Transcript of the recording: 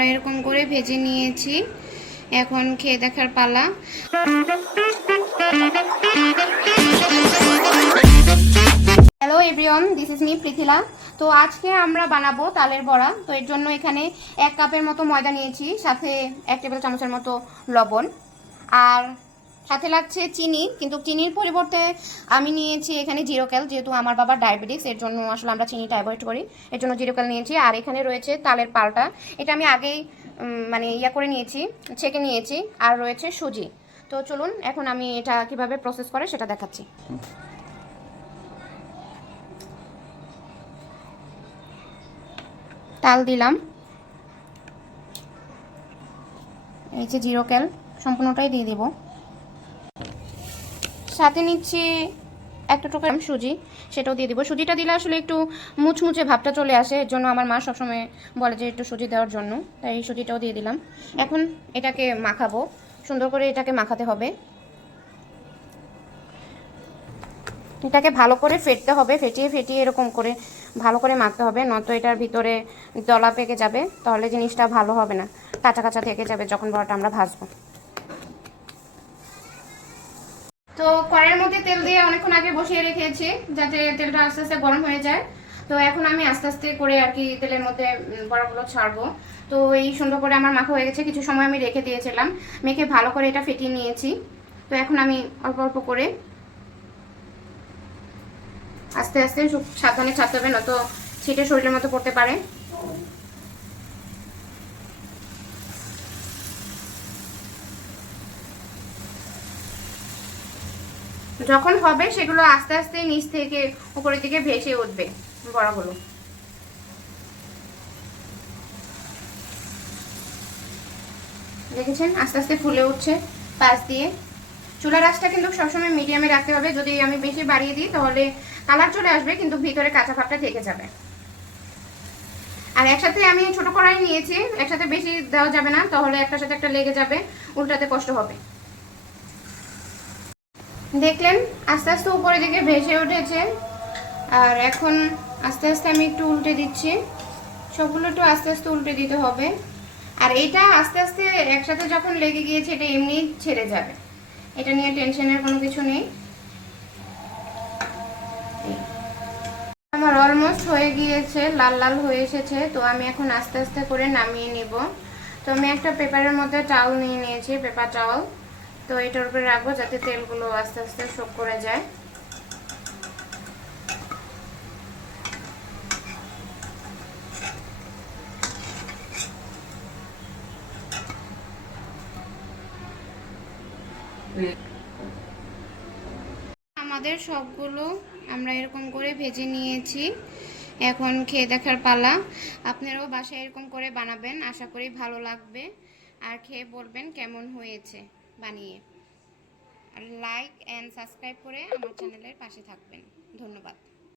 আমরা এরকম করে ভেজে নিয়েছি। এখন খেয়ে দেখার পালা। Hello everyone this is me Prithila তো আজকে আমরা বানাবো তালের বড়া। তো এর জন্য এখানে এক কাপের মতো ময়দা নিয়েছি, সাথে এক টেবিল চামচের মতো লবণ। আর সাথে লাগছে চিনি, কিন্তু চিনির পরিবর্তে আমি নিয়েছি এখানে জিরোক্যাল যেহেতু আমার বাবার ডায়াবেটিস এর জন্য আসলে আমরা চিনিটা অ্যাভয়েড করি। এর জন্য জিরোক্যাল নিয়েছি, আর এখানে রয়েছে তালের পালটা। এটা আমি আগেই মানে ইয়া করে নিয়েছি, ছেঁকে নিয়েছি, আর রয়েছে সুজি। তো চলুন, এখন আমি এটা কীভাবে প্রসেস করে সেটা দেখাচ্ছি। তাল দিলাম। এই যে জিরো ক্যাল, সম্পূর্ণটাই দিয়ে দেব। সাথে নিচ্ছি একটা টোকা সুজি, সেটাও দিয়ে দিব। সুজিটা দিলে আসলে একটু মুচমুচে ভাবটা চলে আসে, এর জন্য আমার মা সবসময় বলে যে একটু সুজি দেওয়ার জন্য, তাই এই সুজিটাও দিয়ে দিলাম। এখন এটাকে মাখাবো, সুন্দর করে এটাকে মাখাতে হবে। এটাকে ভালো করে ফেটতে হবে, ফেটিয়ে ফেটিয়ে এরকম করে ভালো করে মাখতে হবে, নয়তো এটার ভিতরে দলা পেকে যাবে, তাহলে জিনিসটা ভালো হবে না, কাঁচা কাঁচা থেকে যাবে যখন বড়াটা আমরা ভাজবো। তো কড়াইয়ের মধ্যে তেল দিয়ে অনেকক্ষণ আগে বসিয়ে রেখেছি, যাতে তেলটা আস্তে আস্তে গরম হয়ে যায়। তো এখন আমি আস্তে আস্তে করে আর কি তেলের মধ্যে বড়াগুলো ছাড়বো। তো এই সুন্দর করে আমার মাখা হয়ে গেছে, কিছু সময় আমি রেখে দিয়েছিলাম। মেখে ভালো করে এটা ফেটিয়ে নিয়েছি। তো এখন আমি অল্প অল্প করে আস্তে আস্তে সাবধানে ছাড়তে হবে, নয়তো ছিটে শরীরের মতো পড়তে পারে। যখন হবে, সেগুলো আস্তে আস্তে নিচ থেকে উপরের দিকে ভেসে উঠবে, বড়াগুলো। দেখেছেন? আস্তে আস্তে ফুলে উঠছে পাশ দিয়ে। চুলার আঁচটা কিন্তু সবসময় মিডিয়ামে রাখতে হবে। যদি আমি বেশি বাড়িয়ে দিই, তাহলে কালার চলে আসবে, কিন্তু ভিতরে কাঁচা ভাবটা থেকে যাবে। আর একসাথে আমি ছোট কড়াই নিয়েছি, একসাথে বেশি দেওয়া যাবে না, তাহলে একটার সাথে একটা লেগে যাবে, উল্টাতে কষ্ট হবে। দেখলেন, আস্তে আস্তে উপরের দিকে ভেসে উঠেছে। আর এখন আস্তে আস্তে আমি একটু উল্টে দিচ্ছি। সবগুলো একটু আস্তে আস্তে উল্টে দিতে হবে। আর এটা আস্তে আস্তে একসাথে যখন লেগে গিয়েছে, এটা এমনি ছেড়ে যাবে। এটা নিয়ে টেনশনের কোনো কিছু নেই। আমার অলমোস্ট হয়ে গিয়েছে, লাল লাল হয়ে এসেছে। তো আমি এখন আস্তে আস্তে করে নামিয়ে নিব। তো আমি একটা পেপারের মধ্যে চাউল নিয়ে নিয়েছি পেপার চাউল তো এটার উপরে রাখব যাতে তেলগুলো আস্তে আস্তে শোক করে যায়। আমাদের সবগুলো আমরা এরকম করে ভেজে নিয়েছি। এখন খেয়ে দেখার পালা। আপনারাও বাসায় এরকম করে বানাবেন। আশা করি ভালো লাগবে। আর খেয়ে বলবেন কেমন হয়েছে। বানিয়ে। আর লাইক অ্যান্ড সাবস্ক্রাইব করে আমার চ্যানেলের পাশে থাকবেন। ধন্যবাদ।